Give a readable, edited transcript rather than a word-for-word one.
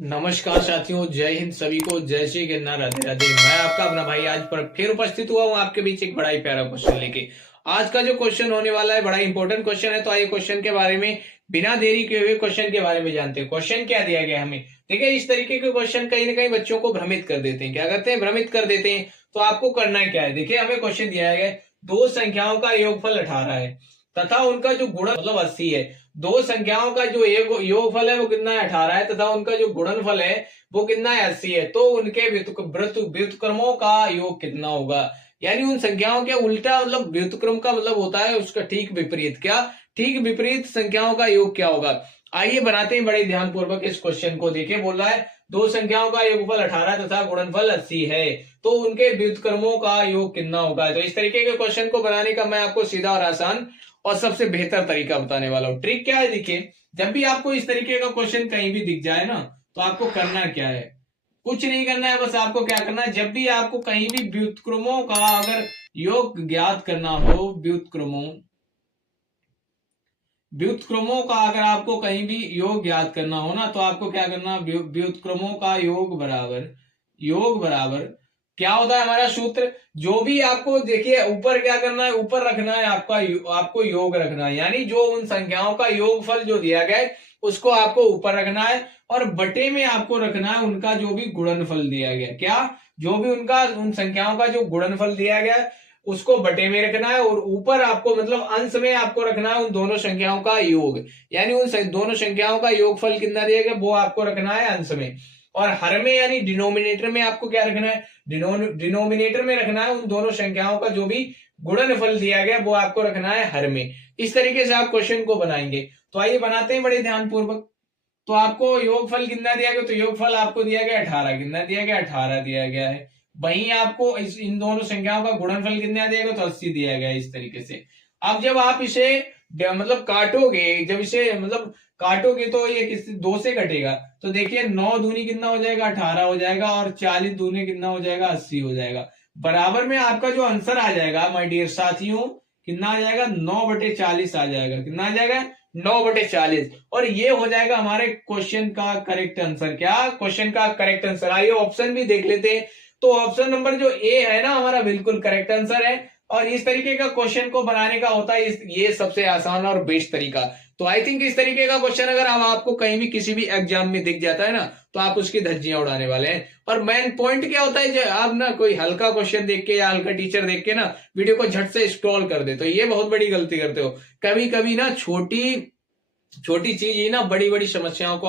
नमस्कार साथियों, जय हिंद सभी को, जय श्री गिरनार, राधे राधे। मैं आपका अपना भाई आज पर फिर उपस्थित हुआ हूँ आपके बीच एक बड़ा ही प्यारा क्वेश्चन लेके। आज का जो क्वेश्चन होने वाला है बड़ा इंपॉर्टेंट क्वेश्चन है। तो आइए क्वेश्चन के बारे में बिना देरी किए हुए क्वेश्चन के बारे में जानते हैं। क्वेश्चन क्या दिया गया है हमें। देखिए, इस तरीके के क्वेश्चन कहीं ना कहीं बच्चों को भ्रमित कर देते हैं। क्या करते हैं? भ्रमित कर देते हैं। तो आपको करना क्या है, देखिए हमें क्वेश्चन दिया है दो संख्याओं का योगफल 18 है तथा उनका जो गुणन मतलब 80 है। दो संख्याओं का जो योगफल है वो कितना है? 18 है तथा उनका जो गुणनफल है वो कितना है? 80 है। तो उनके व्युत्क्रमों का योग कितना होगा? यानी उन संख्याओं के उल्टा मतलब व्युत्क्रम का मतलब होता है उसका ठीक विपरीत। क्या? ठीक विपरीत संख्याओं का योग क्या होगा? आइए बनाते हैं बड़े ध्यानपूर्वक इस क्वेश्चन को। देखिए, बोल रहा है दो संख्याओं का योगफल 18 तथा गुणनफल 80 है, तो उनके व्युत्क्रमों का योग कितना होगा। तो इस तरीके के क्वेश्चन को बनाने का मैं आपको सीधा और आसान और सबसे बेहतर तरीका बताने वाला हूं। ट्रिक क्या है? देखिए, जब भी आपको इस तरीके का क्वेश्चन कहीं भी दिख जाए ना, तो आपको करना क्या है? कुछ नहीं करना है, बस आपको क्या करना है, जब भी आपको कहीं भी व्युत्क्रमों का अगर योग ज्ञात करना हो, व्युत्क्रमों का अगर आपको कहीं भी योग ज्ञात करना हो ना, तो आपको क्या करना? व्युत्क्रमों का योग बराबर क्या होता है हमारा सूत्र। जो भी आपको देखिए ऊपर क्या करना है, ऊपर रखना है आपका आपको योग रखना है। यानी जो उन संख्याओं का योगफल जो दिया गया है उसको आपको ऊपर रखना है, और बटे में आपको रखना है उनका जो भी गुणनफल दिया गया। क्या? जो भी उनका उन संख्याओं का जो गुणनफल दिया गया है उसको बटे में रखना है, और ऊपर आपको मतलब अंश में आपको रखना है उन दोनों संख्याओं का योग। यानी उन दोनों संख्याओं का योगफल कितना दिया गया वो आपको रखना है अंश में। और हर में यानी डिनोमिनेटर में आपको क्या रखना है? डिनोमिनेटर में रखना है उन दोनों संख्याओं का जो भी गुणनफल दिया गया वो आपको रखना है हर में। इस तरीके से आप क्वेश्चन को बनाएंगे। तो आइए बनाते हैं बड़े ध्यानपूर्वक। तो आपको योगफल कितना दिया गया? तो योगफल आपको दिया गया 18। कितना दिया गया? 18 दिया गया है। वहीं आपको इन दोनों संख्याओं का गुणनफल कितना दिया गया? तो 80 दिया गया है। इस तरीके से अब जब आप इसे मतलब काटोगे, जब इसे मतलब काटोगे तो ये किस दो से कटेगा। तो देखिए 9 दूनी कितना हो जाएगा? 18 हो जाएगा, और 40 दूनी कितना हो जाएगा? 80 हो जाएगा। बराबर में आपका जो आंसर आ जाएगा माय डियर साथियों, कितना आ जाएगा? 9/40 आ जाएगा। कितना आ जाएगा? 9/40। और ये हो जाएगा हमारे क्वेश्चन का करेक्ट आंसर। क्या? क्वेश्चन का करेक्ट आंसर। आइए ऑप्शन भी देख लेते हैं। तो ऑप्शन नंबर जो ए है ना हमारा बिल्कुल करेक्ट आंसर है। और इस तरीके का क्वेश्चन को बनाने का होता है ये सबसे आसान और बेस्ट तरीका। तो आई थिंक इस तरीके का क्वेश्चन अगर हम आपको कहीं भी किसी भी एग्जाम में दिख जाता है ना, तो आप उसकी धज्जियां उड़ाने वाले हैं। और मेन पॉइंट क्या होता है, जो आप ना कोई हल्का क्वेश्चन देख के या हल्का टीचर देख के ना वीडियो को झट से स्क्रॉल कर दे, तो ये बहुत बड़ी गलती करते हो। कभी कभी ना छोटी छोटी चीज ही ना बड़ी बड़ी समस्याओं को